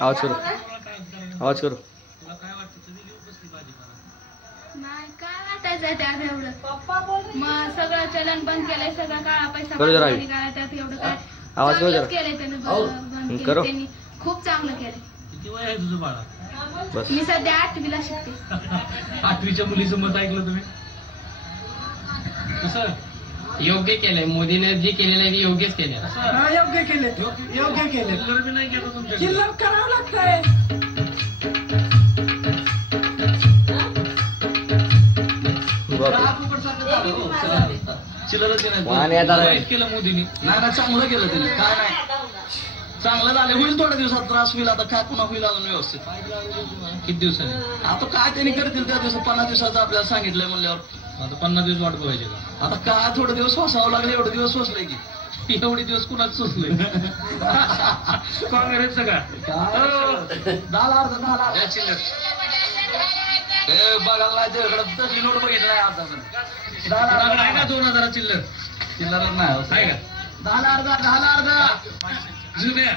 आवाज करू आवाज करू नाही काय वाटायचंय त्यात एवढं मग सगळं चलन बंद केलंय सगळं काळा पैसा करू जरा काय त्यात एवढं काय आवाज करू जरा केलंय त्यानं बंद केलं त्यांनी खूप चांगलं केलंय. किती वय आहे तुझं बाळा? बस मी सध्या 8वीला शिकते. 8वीच्या मुलीचं मत ऐकलं तुम्ही कसं? योग्य केलंय मोदीने जे केलेलं आहे ते योग्यच केलं. योग्य केले योग्य केले चिल्लर बी नाही केलं तुमच्या चिल्लर करावं लागतंय. आणि आता वाईट केलं मोदींनी. नाही चांगलं केलं त्याने काय नाही चांगलं झालं होईल थोड्या दिवसात त्रास होईल आता काय पुन्हा होईल अजून व्यवस्थित किती दिवसांनी? आता काय त्यांनी करतील त्या दिवसात 50 दिवसाचं आपल्याला सांगितलंय म्हणल्यावर आता 50 दिवस वाट बघायचे का? आता काय थोडे दिवस सोसावं लागले एवढे दिवस सोसले की एवढे दिवस कुणाच सुचले? काँग्रेसचं का? बघायला नाही त्याकडे तसली नोट बघितली नाही आता कोणाकडे आहे का 2000 चिल्लर? चिल्लर नाही आहे का? 10,000 जुन्या